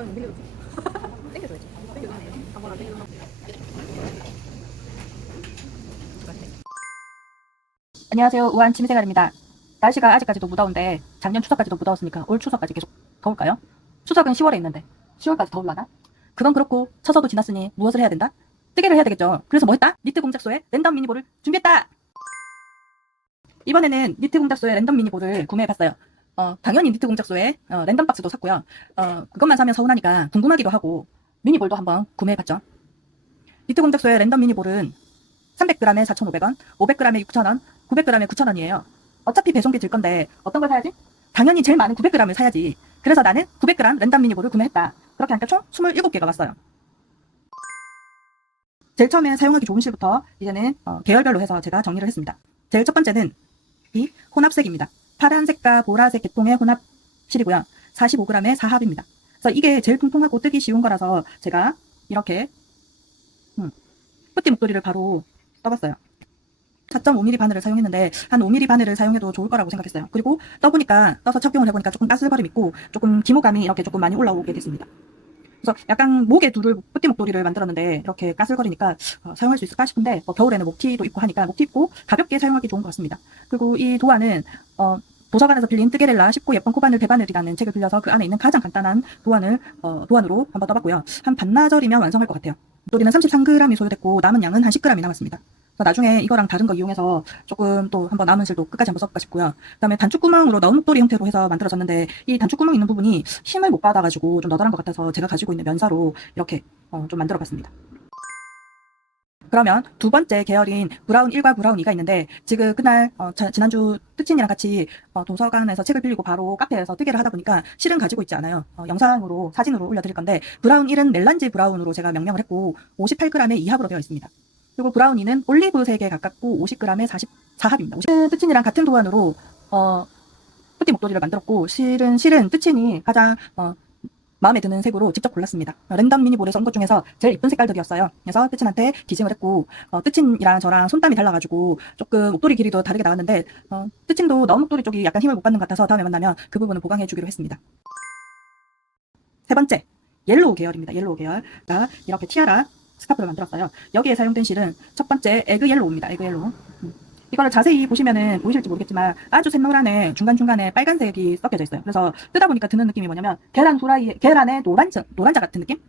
이번엔 땡겨줘. 땡겨줘야지. 땡겨줘. 한번 안 땡겨줘. 안녕하세요. 우한 취미생활입니다. 날씨가 아직까지도 무더운데 작년 추석까지도 무더웠으니까 올 추석까지 계속 더울까요? 추석은 10월에 있는데 10월까지 더울라나? 그건 그렇고 처서도 지났으니 무엇을 해야 된다? 뜨개를 해야 되겠죠. 그래서 뭐 했다? 니트 공작소에 랜덤 미니볼을 준비했다! 이번에는 니트 공작소에 랜덤 미니볼을 구매해봤어요. 당연히 니트 공작소에 랜덤 박스도 샀고요. 그것만 사면 서운하니까 궁금하기도 하고 미니볼도 한번 구매해봤죠. 니트 공작소의 랜덤 미니볼은 300g에 4,500원, 500g에 6,000원, 900g에 9,000원이에요. 어차피 배송비 들 건데 어떤 걸 사야지? 당연히 제일 많은 900g을 사야지. 그래서 나는 900g 랜덤 미니볼을 구매했다. 그렇게 하니까 총 27개가 왔어요. 제일 처음에 사용하기 좋은 실부터 이제는 계열별로 해서 제가 정리를 했습니다. 제일 첫 번째는 이 혼합색입니다. 파란색과 보라색 계통의 혼합 실이고요. 45g의 4합입니다. 그래서 이게 제일 통통하고 뜨기 쉬운 거라서 제가 이렇게 뿌띠 목도리를 바로 떠봤어요. 4.5mm 바늘을 사용했는데 한 5mm 바늘을 사용해도 좋을 거라고 생각했어요. 그리고 떠서 착용을 해보니까 조금 까슬거림 있고 조금 기모감이 이렇게 조금 많이 올라오게 됐습니다. 그래서 약간 목에 두를 뿌띠 목도리를 만들었는데 이렇게 까슬거리니까 사용할 수 있을까 싶은데 겨울에는 목티도 입고 하니까 목티 입고 가볍게 사용하기 좋은 것 같습니다. 그리고 이 도안은 도서관에서 빌린 뜨게렐라 쉽고 예쁜 코바늘 배바늘이라는 책을 빌려서 그 안에 있는 가장 간단한 도안으로 한번 떠봤고요. 한 반나절이면 완성할 것 같아요. 목도리는 33g이 소요됐고 남은 양은 한 10g이 남았습니다. 나중에 이거랑 다른 거 이용해서 조금 또 한번 남은 실도 끝까지 한번 써볼까 싶고요. 그 다음에 단축구멍으로 넣은 목도리 형태로 해서 만들어졌는데 이 단축구멍 있는 부분이 힘을 못 받아가지고 좀 너덜한 것 같아서 제가 가지고 있는 면사로 이렇게 좀 만들어봤습니다. 그러면 두 번째 계열인 브라운 1과 브라운 2가 있는데 지금 그날 지난주 뜨친이랑 같이 도서관에서 책을 빌리고 바로 카페에서 뜨개를 하다 보니까 실은 가지고 있지 않아요. 영상으로 사진으로 올려드릴 건데 브라운 1은 멜란지 브라운으로 제가 명명을 했고 58g의 2합으로 되어 있습니다. 그리고 브라운 2는 올리브색에 가깝고 50g의 44합입니다. 뜨친이랑 같은 도안으로 뿌띠 목도리를 만들었고 실은 뜨친이 가장 마음에 드는 색으로 직접 골랐습니다. 랜덤 미니볼에서 온 것 중에서 제일 이쁜 색깔들이었어요. 그래서 뜨친한테 기증을 했고 뜨친이랑 저랑 손땀이 달라가지고 조금 목도리 길이도 다르게 나왔는데 뜨친도 너무 목도리 쪽이 약간 힘을 못 받는 것 같아서 다음에 만나면 그 부분을 보강해 주기로 했습니다. 세 번째, 옐로우 계열입니다. 옐로우 계열. 이렇게 티아라 스카프를 만들었어요. 여기에 사용된 실은 첫 번째 에그 옐로우입니다. 에그 옐로우. 이거를 자세히 보시면은 보이실지 모르겠지만 아주 샛노란에 중간중간에 빨간색이 섞여져 있어요. 그래서 뜨다 보니까 드는 느낌이 뭐냐면 계란에 노란자 같은 느낌?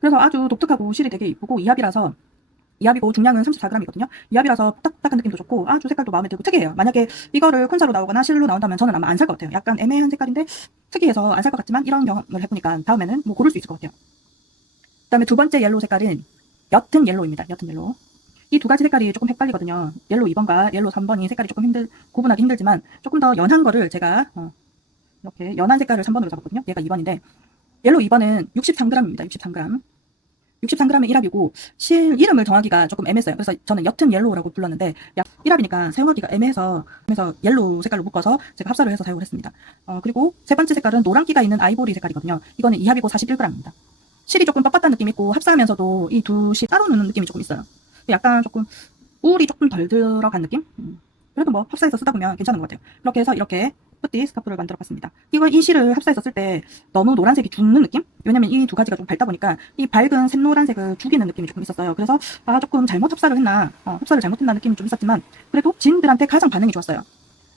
그래서 아주 독특하고 실이 되게 이쁘고 이합이고 중량은 34g이거든요. 이합이라서 딱딱한 느낌도 좋고 아주 색깔도 마음에 들고 특이해요. 만약에 이거를 콘사로 나오거나 실로 나온다면 저는 아마 안 살 것 같아요. 약간 애매한 색깔인데 특이해서 안 살 것 같지만 이런 경험을 해보니까 다음에는 뭐 고를 수 있을 것 같아요. 그 다음에 두 번째 옐로우 색깔은 옅은 옐로우입니다. 옅은 옐로우. 이 두 가지 색깔이 조금 헷갈리거든요. 옐로우 2번과 옐로우 3번이 색깔이 조금 구분하기 힘들지만 조금 더 연한 거를 제가 이렇게 연한 색깔을 3번으로 잡았거든요. 얘가 2번인데 옐로우 2번은 63g입니다. 63g. 63g의 1합이고 실 이름을 정하기가 조금 애매했어요. 그래서 저는 옅은 옐로우라고 불렀는데 1합이니까 사용하기가 애매해서 옐로우 색깔로 묶어서 제가 합사를 해서 사용을 했습니다. 그리고 세 번째 색깔은 노란기가 있는 아이보리 색깔이거든요. 이거는 2합이고 41g입니다. 실이 조금 뻣뻣한 느낌 있고 합사하면서도 이 두 실 따로 놓는 느낌이 조금 있어요. 약간 조금 울이 조금 덜 들어간 느낌? 그래도 뭐 합사해서 쓰다 보면 괜찮은 것 같아요. 이렇게 해서 이렇게 뿌띠 스카프를 만들어 봤습니다. 이 실을 합사해서 쓸 때 너무 노란색이 죽는 느낌? 왜냐면 이 두 가지가 좀 밝다 보니까 이 밝은 샛노란색을 죽이는 느낌이 조금 있었어요. 그래서 조금 잘못 합사를 했나 합사를 잘못했나 느낌이 좀 있었지만 그래도 지인들한테 가장 반응이 좋았어요.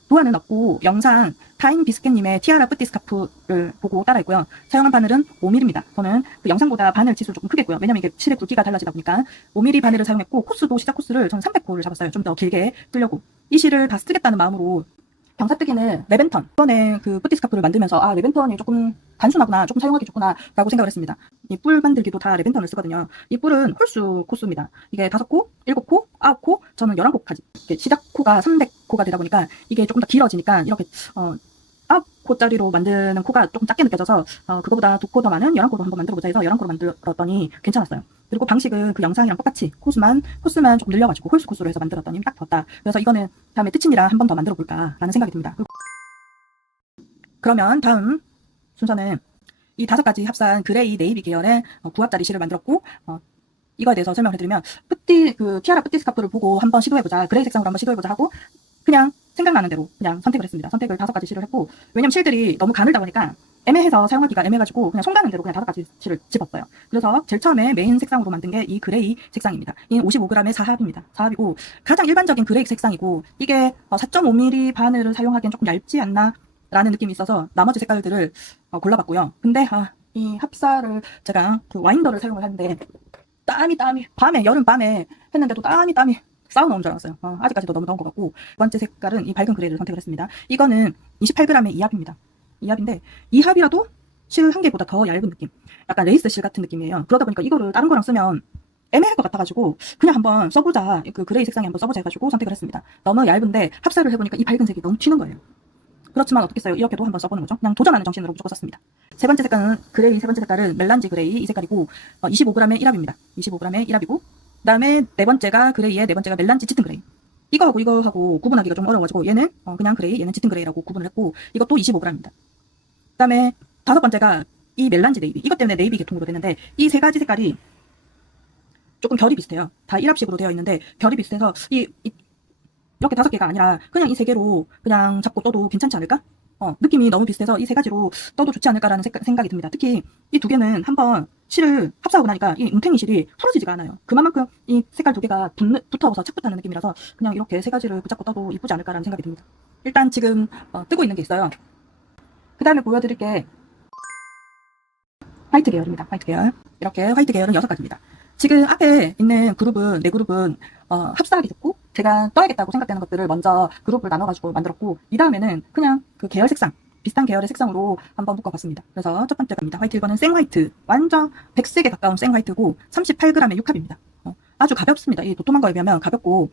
도안은 없고 영상 타임 비스켓님의 티아라 뿌띠 스카프를 보고 따라했고요. 사용한 바늘은 5mm입니다. 저는 그 영상보다 바늘 치수 조금 크겠고요. 왜냐면 이게 실의 굵기가 달라지다 보니까 5mm 바늘을 사용했고 코스도 시작 코스를 저는 300호를 잡았어요. 좀 더 길게 뜨려고. 이 실을 다 쓰겠다는 마음으로 병사뜨기는 레벤턴. 이번에 그 뿌띠 스카프를 만들면서 레벤턴이 조금 단순하구나, 조금 사용하기 좋구나 라고 생각을 했습니다. 이 뿔 만들기도 다 레벤턴을 쓰거든요. 이 뿔은 홀수 코스입니다. 이게 5코, 7코, 9코, 저는 11코까지. 시작 코가 300코가 되다 보니까 이게 조금 더 길어지니까 이렇게 9코짜리로 만드는 코가 조금 작게 느껴져서 그거보다 2코 더 많은 11코로 한번 만들어보자 해서 11코로 만들었더니 괜찮았어요. 그리고 방식은 그 영상이랑 똑같이 코스만 조금 늘려가지고 홀수 코스로 해서 만들었더니 딱 좋았다. 그래서 이거는 다음에 뜨친이랑 한 번 더 만들어 볼까 라는 생각이 듭니다. 그러면 다음 순서는 이 5가지 합산 그레이 네이비 계열의 9합짜리 실을 만들었고 이거에 대해서 설명을 해드리면 티아라 뿌띠 스카프를 보고 한번 시도해보자, 그레이 색상으로 한번 시도해보자 하고 그냥 생각나는 대로 그냥 선택을 했습니다. 선택을 5가지 실을 했고 왜냐면 실들이 너무 가늘다 보니까 애매해서 사용하기가 애매해가지고 그냥 손가는 대로 그냥 5가지 실을 집었어요. 그래서 제일 처음에 메인 색상으로 만든 게 이 그레이 색상입니다. 이 55g의 4합입니다. 4합이고 가장 일반적인 그레이 색상이고 이게 4.5mm 바늘을 사용하기엔 조금 얇지 않나 라는 느낌이 있어서 나머지 색깔들을 골라봤고요. 근데 이 합사를 제가 그 와인더를 사용을 하는데 땀이 밤에 여름밤에 했는데도 땀이 사우나 온 줄 알았어요. 아직까지도 너무 더운 것 같고 두 번째 색깔은 이 밝은 그레이를 선택을 했습니다. 이거는 28g의 2합입니다. 2합인데 2합이라도 실 한 개보다 더 얇은 느낌, 약간 레이스 실 같은 느낌이에요. 그러다 보니까 이거를 다른 거랑 쓰면 애매할 것 같아가지고 그냥 한번 써보자, 그 그레이 색상에 한번 써보자 해가지고 선택을 했습니다. 너무 얇은데 합사를 해보니까 이 밝은 색이 너무 튀는 거예요. 그렇지만 어떻겠어요, 이렇게도 한번 써보는 거죠. 그냥 도전하는 정신으로 무조건 썼습니다. 세 번째 색깔은 그레이, 세 번째 색깔은 멜란지 그레이 이 색깔이고 25g의 1합입니다. 25g의 1합이고 그 다음에 네 번째가 그레이에 네 번째가 멜란지 짙은 그레이. 이거하고 이거하고 구분하기가 좀 어려워가지고 얘는 그냥 그레이, 얘는 짙은 그레이라고 구분을 했고 이것도 25g입니다. 그 다음에 다섯 번째가 이 멜란지 네이비. 이것 때문에 네이비 계통으로 됐는데 이 세 가지 색깔이 조금 결이 비슷해요. 다 1합식으로 되어 있는데 결이 비슷해서 이렇게 5개가 아니라 그냥 이 3개로 그냥 잡고 떠도 괜찮지 않을까? 느낌이 너무 비슷해서 이 3가지로 떠도 좋지 않을까라는 생각이 듭니다. 특히 이 2개는 한번 실을 합사하고 나니까 이 뭉탱이 실이 풀어지지가 않아요. 그만큼 이 색깔 2개가 붙어서 착 붙는 느낌이라서 그냥 이렇게 3가지를 붙잡고 떠도 이쁘지 않을까라는 생각이 듭니다. 일단 지금 뜨고 있는 게 있어요. 그 다음에 보여드릴 게 화이트 계열입니다. 화이트 계열. 이렇게 화이트 계열은 6가지입니다. 지금 앞에 있는 그룹은, 네 그룹은 합사하기 좋고 제가 떠야겠다고 생각되는 것들을 먼저 그룹을 나눠가지고 만들었고 이 다음에는 그냥 그 계열 색상, 비슷한 계열의 색상으로 한번 묶어봤습니다. 그래서 첫 번째 겁니다. 화이트. 이거는 생 화이트, 완전 백색에 가까운 생 화이트고 38g의 6합입니다. 아주 가볍습니다. 이 도톰한 거에 비하면 가볍고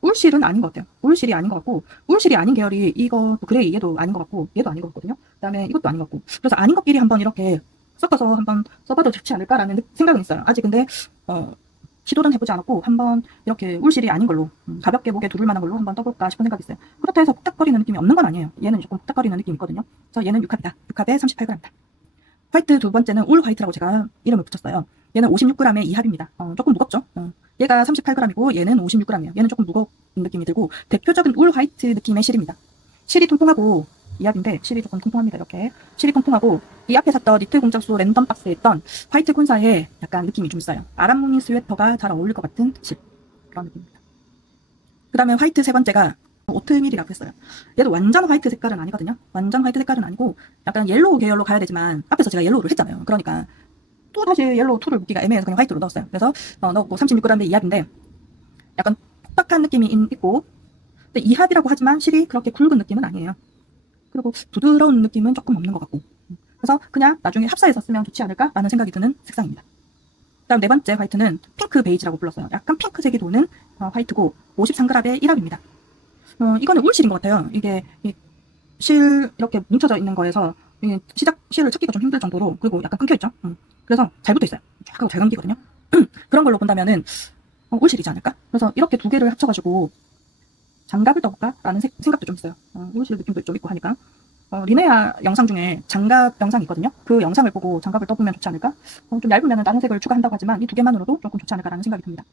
울실은 아닌 것 같아요. 울실이 아닌 것 같고, 울실이 아닌 계열이 이거 그레이, 얘도 아닌 것 같고, 얘도 아닌 것 같거든요. 그 다음에 이것도 아닌 것 같고. 그래서 아닌 것끼리 한번 이렇게 섞어서 한번 써봐도 좋지 않을까라는 생각은 있어요. 아직 근데 시도는 해보지 않았고 한번 이렇게 울실이 아닌 걸로 가볍게 목에 두를 만한 걸로 한번 떠볼까 싶은 생각이 있어요. 그렇다 해서 푹딱거리는 느낌이 없는 건 아니에요. 얘는 조금 푹딱거리는 느낌이 있거든요. 그래서 얘는 6합이다. 6합에 38g입니다. 화이트 두 번째는 울 화이트라고 제가 이름을 붙였어요. 얘는 56g의 2합입니다. 조금 무겁죠? 얘가 38g이고 얘는 56g이에요. 얘는 조금 무거운 느낌이 들고 대표적인 울 화이트 느낌의 실입니다. 실이 통통하고 2합인데 실이 조금 통통합니다. 이렇게 실이 통통하고 이 앞에 샀던 니트 공장소 랜덤 박스에 있던 화이트 콘사의 약간 느낌이 좀 있어요. 아랍무늬 스웨터가 잘 어울릴 것 같은 실, 그런 느낌입니다. 그 다음에 화이트 세 번째가 오트밀이라고 했어요. 얘도 완전 화이트 색깔은 아니거든요. 완전 화이트 색깔은 아니고 약간 옐로우 계열로 가야 되지만 앞에서 제가 옐로우를 했잖아요. 그러니까 또 다시 옐로우 2를 묶기가 애매해서 그냥 화이트로 넣었어요. 그래서 넣었고 36g의 2합인데 약간 톡딱한 느낌이 있고 근데 2합이라고 하지만 실이 그렇게 굵은 느낌은 아니에요. 그리고 부드러운 느낌은 조금 없는 것 같고 그래서 그냥 나중에 합사해서 쓰면 좋지 않을까라는 생각이 드는 색상입니다. 그 다음 네 번째 화이트는 핑크 베이지라고 불렀어요. 약간 핑크색이 도는 화이트고 53g의 1합입니다. 이거는 울실인 것 같아요. 이게 실 이렇게 뭉쳐져 있는 거에서 실을 찾기가 좀 힘들 정도로, 그리고 약간 끊겨있죠. 그래서 잘 붙어있어요. 쫙 하고 잘 감기거든요. 그런 걸로 본다면은 울실이지 않을까? 그래서 이렇게 두 개를 합쳐가지고 장갑을 떠볼까? 라는 생각도 좀 있어요. 울실 느낌도 좀 있고 하니까. 리네아 영상 중에 장갑 영상이 있거든요. 그 영상을 보고 장갑을 떠보면 좋지 않을까? 좀 얇으면 다른 색을 추가한다고 하지만 이 두 개만으로도 조금 좋지 않을까라는 생각이 듭니다.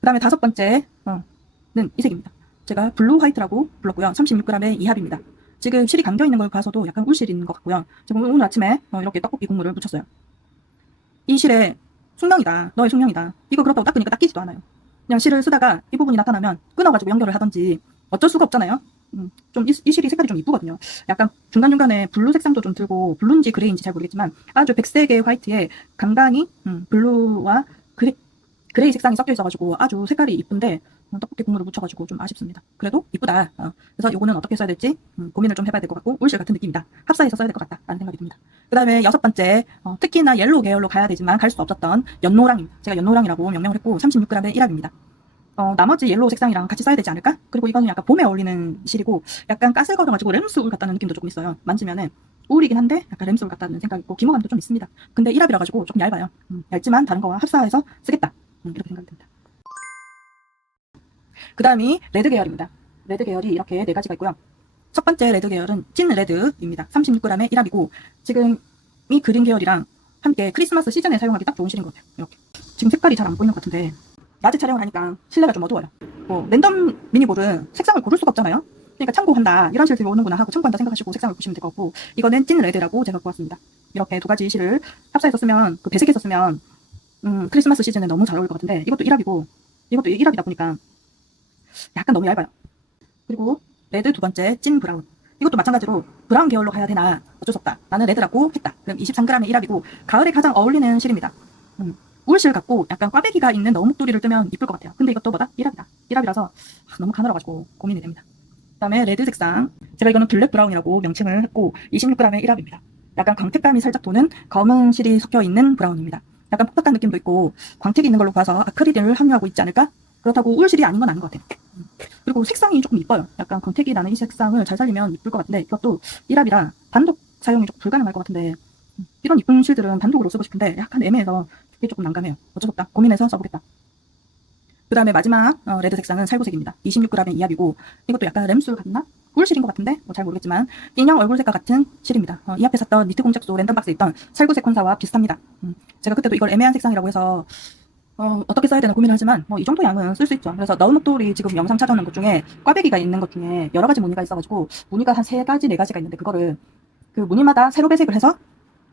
그 다음에 다섯 번째는 이 색입니다. 제가 블루 화이트라고 불렀고요. 36g의 2합입니다. 지금 실이 감겨있는 걸 봐서도 약간 울실인 것 같고요. 지금 오늘 아침에 이렇게 떡볶이 국물을 묻혔어요. 이 실에 숙명이다. 너의 숙명이다. 이거 그렇다고 닦으니까 닦이지도 않아요. 그냥 실을 쓰다가 이 부분이 나타나면 끊어가지고 연결을 하던지 어쩔 수가 없잖아요. 좀 이 실이 색깔이 좀 이쁘거든요. 약간 중간중간에 블루 색상도 좀 들고 블루인지 그레이인지 잘 모르겠지만 아주 백색의 화이트에 간간히 블루와 그레이 색상이 섞여 있어가지고 아주 색깔이 이쁜데 떡볶이 국물을 묻혀가지고 좀 아쉽습니다. 그래도 이쁘다. 그래서 요거는 어떻게 써야 될지 고민을 좀 해봐야 될 것 같고 울실 같은 느낌이다. 합사해서 써야 될 것 같다 라는 생각이 듭니다. 그 다음에 여섯 번째 특히나 옐로우 계열로 가야 되지만 갈 수 없었던 연노랑입니다. 제가 연노랑이라고 명명을 했고 36g의 1합입니다. 나머지 옐로우 색상이랑 같이 써야 되지 않을까? 그리고 이거는 약간 봄에 어울리는 실이고 약간 까슬거려가지고 램스 울 같다는 느낌도 조금 있어요. 만지면은 울이긴 한데 약간 램스 울 같다는 생각이 있고 기모감도 좀 있습니다. 근데 1합이라 가지고 조금 얇아요. 얇지만 다른 거와 합사해서 쓰겠다. 이렇게 생각이 듭니다. 그 다음이 레드 계열입니다. 레드 계열이 이렇게 네 가지가 있고요. 첫 번째 레드 계열은 찐 레드입니다. 36g의 1합이고 지금 이 그린 계열이랑 함께 크리스마스 시즌에 사용하기 딱 좋은 실인 것 같아요. 이렇게 지금 색깔이 잘 안 보이는 것 같은데 낮에 촬영을 하니까 실내가 좀 어두워요. 랜덤 미니볼은 색상을 고를 수가 없잖아요. 그러니까 참고한다 이런 실들이 오는구나 하고 참고한다 생각하시고 색상을 보시면 될 것 같고, 이거는 찐 레드라고 제가 보았습니다. 이렇게 두 가지 실을 합사해서 쓰면, 그 배색해서 쓰면 크리스마스 시즌에 너무 잘 어울릴 것 같은데, 이것도 1합이고 이것도 1합이다 보니까 약간 너무 얇아요. 그리고 레드 두 번째 찐 브라운, 이것도 마찬가지로 브라운 계열로 가야 되나 어쩔 수 없다, 나는 레드라고 했다. 그럼 23g의 1합이고 가을에 가장 어울리는 실입니다. 울실 같고 약간 꽈배기가 있는 너묵돌이를 뜨면 이쁠 것 같아요. 근데 이것도 뭐다? 1합이다. 1합이라서 너무 가늘어가지고 고민이 됩니다. 그 다음에 레드 색상, 제가 이거는 블랙 브라운이라고 명칭을 했고 26g의 1합입니다. 약간 광택감이 살짝 도는 검은 실이 섞여 있는 브라운입니다. 약간 퍽퍽한 느낌도 있고 광택이 있는 걸로 봐서 아크릴을 함유하고 있지 않을까? 그렇다고 울실이 아닌 건 아닌 것 같아요. 그리고 색상이 조금 이뻐요. 약간 광택이 나는 이 색상을 잘 살리면 이쁠 것 같은데, 이것도 1합이라 단독 사용이 조금 불가능할 것 같은데, 이런 이쁜 실들은 단독으로 쓰고 싶은데 약간 애매해서 이게 조금 난감해요. 어쩔 수 없다, 고민해서 써보겠다. 그 다음에 마지막 레드 색상은 살구색입니다. 26g의 2합이고 이것도 약간 램술 같나? 꿀실인 것 같은데 잘 모르겠지만 인형 얼굴 색과 같은 실입니다. 이 앞에 샀던 니트 공작소 랜덤박스에 있던 살구색 콘사와 비슷합니다. 제가 그때도 이걸 애매한 색상이라고 해서 어떻게 써야 되나 고민을 하지만 이 정도 양은 쓸 수 있죠. 그래서 너묵돌이 지금 영상 찾아오는 것 중에 꽈배기가 있는 것 중에 여러 가지 무늬가 있어가지고 무늬가 한 3가지 4가지가 있는데, 그거를 그 무늬마다 새로 배색을 해서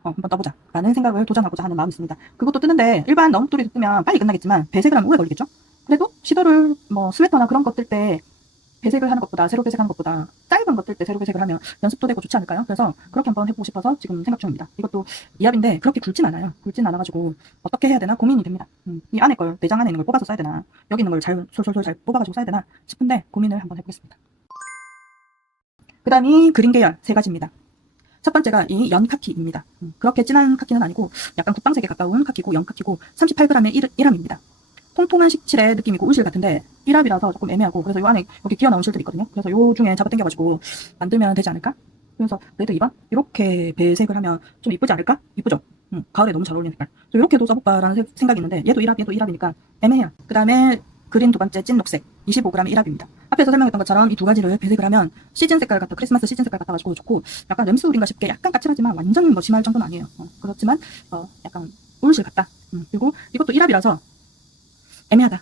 한번 떠보자 라는 생각을 도전하고자 하는 마음이 있습니다. 그것도 뜨는데 일반 너묵돌이 뜨면 빨리 끝나겠지만 배색을 하면 오래 걸리겠죠. 그래도 시도를 스웨터나 그런 것 뜰 때 배색을 하는 것보다, 새로 배색하는 것보다 짧은 것 뜰 때 새로 배색을 하면 연습도 되고 좋지 않을까요? 그래서 그렇게 한번 해보고 싶어서 지금 생각 중입니다. 이것도 2합인데 그렇게 굵진 않아요. 굵진 않아가지고 어떻게 해야 되나 고민이 됩니다. 이 안에 걸, 내장 안에 있는 걸 뽑아서 써야 되나, 여기 있는 걸 잘 솔솔솔 잘 뽑아가지고 써야 되나 싶은데 고민을 한번 해보겠습니다. 그 다음이 그린 계열 3가지입니다. 첫 번째가 이 연카키입니다. 그렇게 진한 카키는 아니고 약간 국방색에 가까운 카키고, 연카키고 38g의 1함입니다. 통통한 식칠의 느낌이고 울실 같은데 1합이라서 조금 애매하고, 그래서 요 안에 여기 끼어 나온 실들이 있거든요. 그래서 요 중에 잡아 당겨가지고 만들면 되지 않을까? 그래서 레드 2번 이렇게 배색을 하면 좀 이쁘지 않을까? 이쁘죠? 가을에 너무 잘 어울리는 색깔. 이렇게도 써볼까라는 생각이 있는데 얘도 1합, 얘도 1합이니까 애매해요. 그 다음에 그린 두 번째 찐 녹색 25g의 1합입니다. 앞에서 설명했던 것처럼 이 두 가지를 배색을 하면 시즌 색깔 같아, 크리스마스 시즌 색깔 같아가지고 좋고, 약간 램스울인가 싶게 약간 까칠하지만 완전 심할 정도는 아니에요. 그렇지만 약간 울실 같다. 그리고 이것도 1합이라서 애매하다.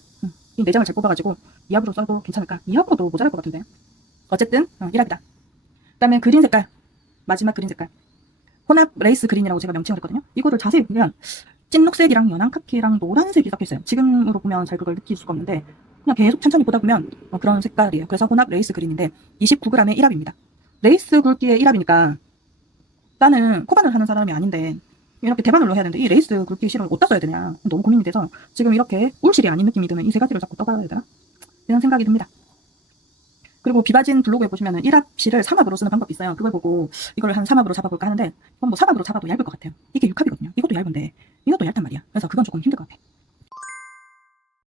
이 내장을 잘 뽑아가지고 2합으로 써도 괜찮을까? 2합으로도 모자랄 것 같은데. 어쨌든 1합이다. 그 다음에 그린 색깔, 마지막 그린 색깔, 혼합 레이스 그린이라고 제가 명칭을 했거든요. 이거를 자세히 보면 찐녹색이랑 연한 카키랑 노란색이 섞여있어요. 지금으로 보면 잘 그걸 느낄 수가 없는데 그냥 계속 천천히 보다 보면 그런 색깔이에요. 그래서 혼합 레이스 그린인데 29g의 1합입니다. 레이스 굵기의 1합이니까 나는 코바늘 하는 사람이 아닌데 이렇게 대바늘로 해야 되는데 이 레이스 굵기 실을 어디다 써야 되냐 너무 고민이 돼서 지금 이렇게 울실이 아닌 느낌이 드는 이 3가지를 자꾸 떠봐야 되나 이런 생각이 듭니다. 그리고 비바진 블로그에 보시면은 1합 실을 3합으로 쓰는 방법이 있어요. 그걸 보고 이걸 한 3합으로 잡아볼까 하는데 그건 3합으로 잡아도 얇을 것 같아요. 이게 6합이거든요. 이것도 얇은데 이것도 얇단 말이야. 그래서 그건 조금 힘들 것 같아.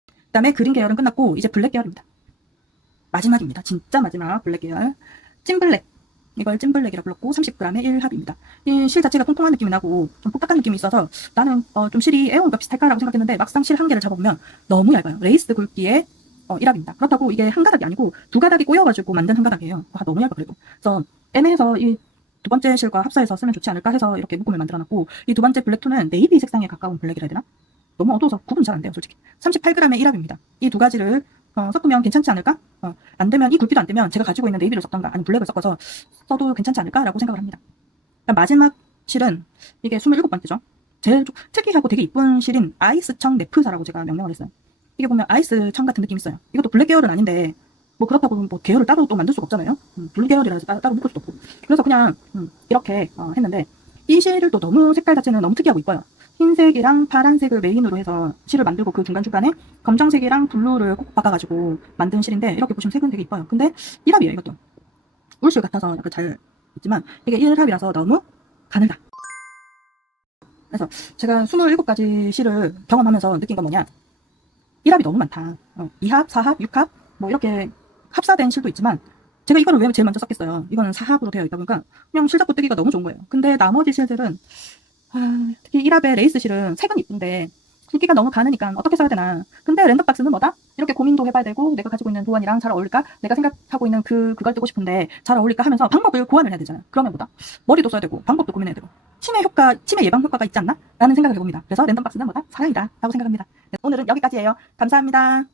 그 다음에 그린 계열은 끝났고 이제 블랙 계열입니다. 마지막입니다. 진짜 마지막 블랙 계열. 찐블랙. 이걸 찐블랙이라 불렀고 30g의 1합입니다. 이 실 자체가 통통한 느낌이 나고 좀 뻑뻑한 느낌이 있어서 나는 좀 실이 에어온과 비슷할까라고 생각했는데 막상 실 한 개를 잡아보면 너무 얇아요. 레이스 굵기의 1합입니다. 그렇다고 이게 한 가닥이 아니고 두 가닥이 꼬여가지고 만든 한 가닥이에요. 너무 얇아 그래도. 그래서 애매해서 이 두 번째 실과 합사해서 쓰면 좋지 않을까 해서 이렇게 묶음을 만들어놨고, 이 두 번째 블랙2는 네이비 색상에 가까운 블랙이라 해야 되나? 너무 어두워서 구분이 잘 안 돼요 솔직히. 38g의 1합입니다. 이 두 가지를 섞으면 괜찮지 않을까? 안 되면 이 굵기도 안 되면 제가 가지고 있는 네이비를 섞던가 아니면 블랙을 섞어서 써도 괜찮지 않을까라고 생각을 합니다. 마지막 실은 이게 27번째죠. 제일 특이하고 되게 이쁜 실인 아이스청 네프사라고 제가 명명을 했어요. 이게 보면 아이스청 같은 느낌이 있어요. 이것도 블랙 계열은 아닌데 그렇다고 계열을 따로 또 만들 수가 없잖아요. 블루 계열이라서 따로 묶을 수도 없고. 그래서 그냥 이렇게 했는데 이 실을 또 너무 색깔 자체는 너무 특이하고 이뻐요. 흰색이랑 파란색을 메인으로 해서 실을 만들고 그 중간중간에 검정색이랑 블루를 꼭 박아가지고 만든 실인데 이렇게 보시면 색은 되게 이뻐요. 근데 1합이에요 이것도. 울실 같아서 약간 잘 있지만 이게 1합이라서 너무 가늘다. 그래서 제가 27가지 실을 경험하면서 느낀 건 뭐냐, 1합이 너무 많다. 2합, 4합, 6합 이렇게 합사된 실도 있지만 제가 이거를 왜 제일 먼저 썼겠어요. 이거는 4합으로 되어 있다 보니까 그냥 실 잡고 뜨기가 너무 좋은 거예요. 근데 나머지 실들은 특히 1합의 레이스 실은 색은 이쁜데 굵기가 너무 가느니까 어떻게 써야 되나. 근데 랜덤박스는 뭐다? 이렇게 고민도 해봐야 되고 내가 가지고 있는 도안이랑 잘 어울릴까? 내가 생각하고 있는 그걸 뜨고 싶은데 잘 어울릴까 하면서 방법을 고안을 해야 되잖아요. 그러면 뭐다? 머리도 써야 되고 방법도 고민해야 되고 치매 예방 효과가 있지 않나? 라는 생각을 해봅니다. 그래서 랜덤박스는 뭐다? 사랑이다 라고 생각합니다. 네, 오늘은 여기까지예요. 감사합니다.